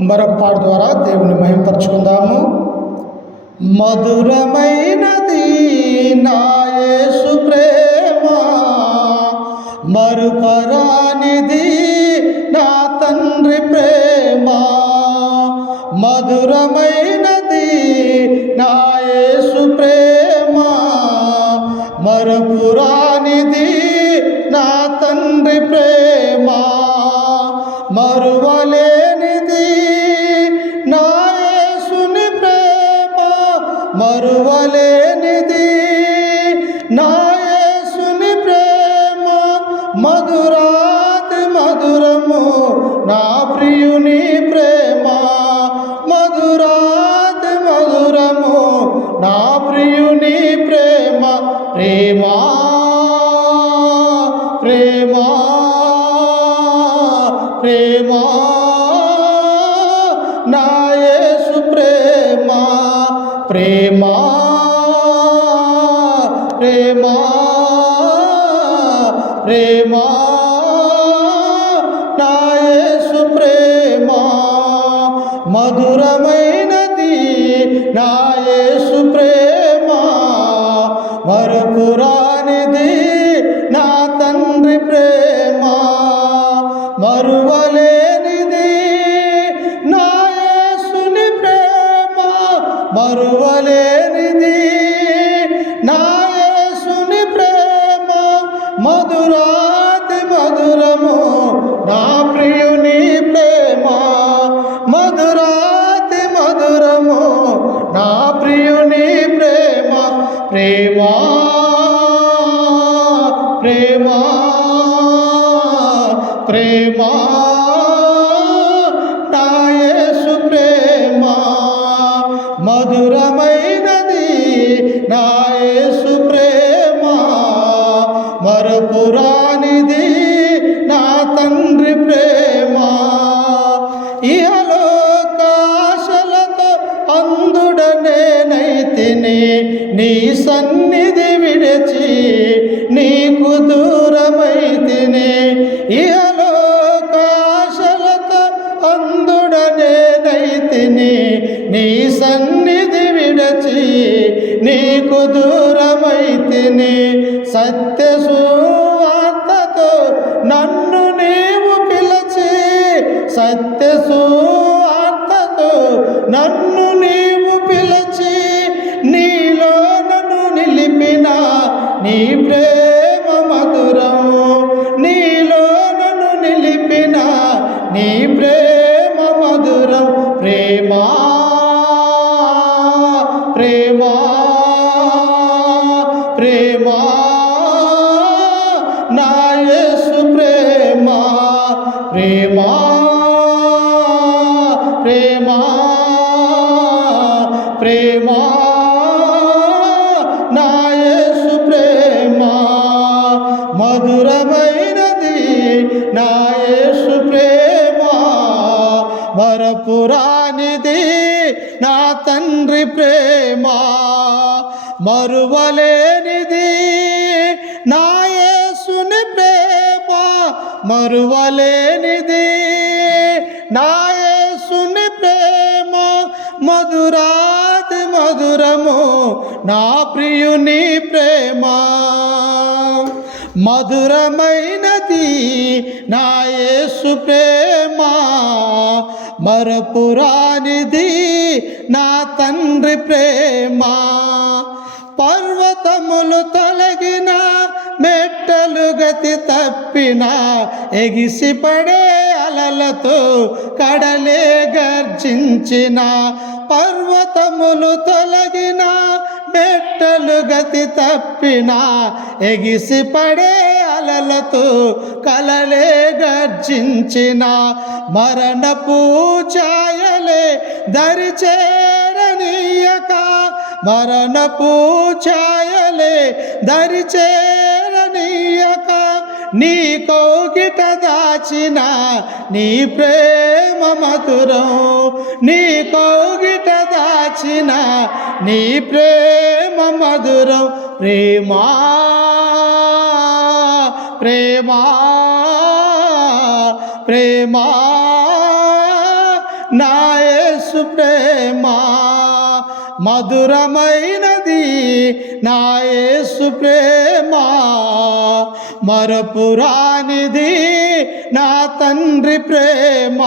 మరొక పాట ద్వారా దేవుని మహిమపరచుకుందాము. మధురమైనది నా యేసు ప్రేమ, మరుపరానిది నా తండ్రి ప్రేమ. మధురమైనది నా యేసు ప్రేమ, మరుపురానిది నా తండ్రి ప్రేమ. మరువలేనిది నా యేసుని ప్రేమ, మరువలేనిది నా యేసుని ప్రేమ. మధురాతి మధురము నా ప్రియుని ప్రేమ, మధురాతి మధురము నా ప్రియుని ప్రేమ. ప్రేమ ప్రేమ ప్రేమ నా యేసు ప్రేమ. ప్రేమ ప్రేమ ప్రేమ నా యేసు ప్రేమ. మధురమైనది నా యేసు ప్రేమ, మరుపురానిది నా తండ్రి ప్రేమ. మరువలేనిది నా యేసుని ప్రేమ, మరువలేనిది నా యేసుని ప్రేమ. మధురాతి మధురము నా ప్రియుని ప్రేమ, మధురాతి మధురము నా ప్రియుని ప్రేమ. ప్రేమ ప్రేమ ప్రేమ నా యేసు ప్రేమ. మధురమైనది నా యేసు ప్రేమ, మరపురానిది నా తండ్రి ప్రేమ. ఇహలోకాశలతో అందుడనేనైతిని, నీ సన్నిధి విడిచి నీకు దూరమైతిని. ఇహలోకాశలతో అందుడనేనైతిని, నీ సన్నిధి విడిచి నీకు దూరమైతిని. సత్య సువార్తతో నన్ను నీవు పిలిచి, సత్య సువార్తతో నన్ను నీవు పిలిచి, నీలో నన్ను నిలిపిన నీ ప్రేమ మధురం. నీలో నన్ను నిలిపిన నీ ప్రేమ మధురం. ప్రేమ ప్రేమ ప్రేమ నా యేసు ప్రేమ. ప్రేమ ప్రేమ ప్రేమ నా యేసు ప్రేమ. మధురమైనది నా యేసు ప్రేమ, మరపురానిది నా తండ్రి ప్రేమ. మరువలేనిది నా యేసుని ప్రేమ, మరువలేనిది నా యేసుని ప్రేమ. మధురాతి మధురము నా ప్రియుని ప్రేమ. మధురమైనది నా యేసు ప్రేమ, మరపురానిది నా తండ్రి ప్రేమ. పర్వతములు తొలగిన, మెట్టలు గతి తప్పిన, ఎగిసిపడే అలలతో కడలే గర్జించిన. పర్వతములు తొలగిన, మెట్టలు గతి తప్పిన, ఎగిసిపడే అలలతో కలలే గర్జించిన. మరణపు ఛాయలే దరిచేరనీయక, మరణపు ఛాయలే దరిచేరనీయక, నీ కౌగిట దాచిన నీ ప్రేమ మధురం. నీ కౌగిట దాచిన నీ ప్రేమ మధురం. ప్రేమ ప్రేమ ప్రేమ నా యేసు ప్రేమ మధురమైనది, నా యేసు ప్రేమ మరపురానిది, నా తండ్రి ప్రేమ.